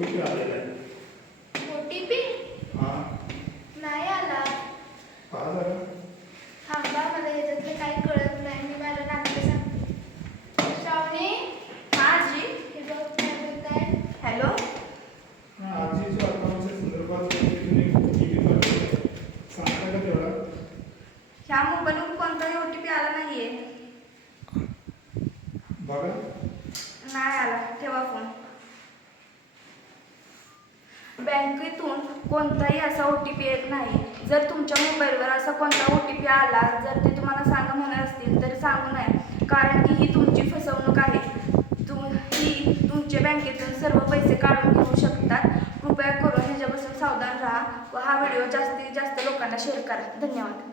OTP आलेला आहे. OTP हा. नाही आला. पहा जरा थांबा मला याच्यातलं काही कळत नाही. मी मला नातीला सांगते. श्रावणी? माझी हे बघ काय बोलताय? हॅलो? ह्या मोबाईलवर कोणताही ओ टी पी आला नाहीये. बघा. बँकेतून कोणताही असा ओ टी पी येत नाही. जर तुमच्या मोबाईलवर असा कोणता ओ टी पी आला जर ते तुम्हाला सांगा म्हणत असतील तर सांगू नये. कारण की ही तुमची फसवणूक आहे. तुम्ही तुमच्या बँकेतून सर्व पैसे काढून घेऊ शकतात. कृपया करून ह्याच्यापासून सावधान राहा व हा व्हिडिओ जास्तीत जास्त लोकांना शेअर करा. धन्यवाद.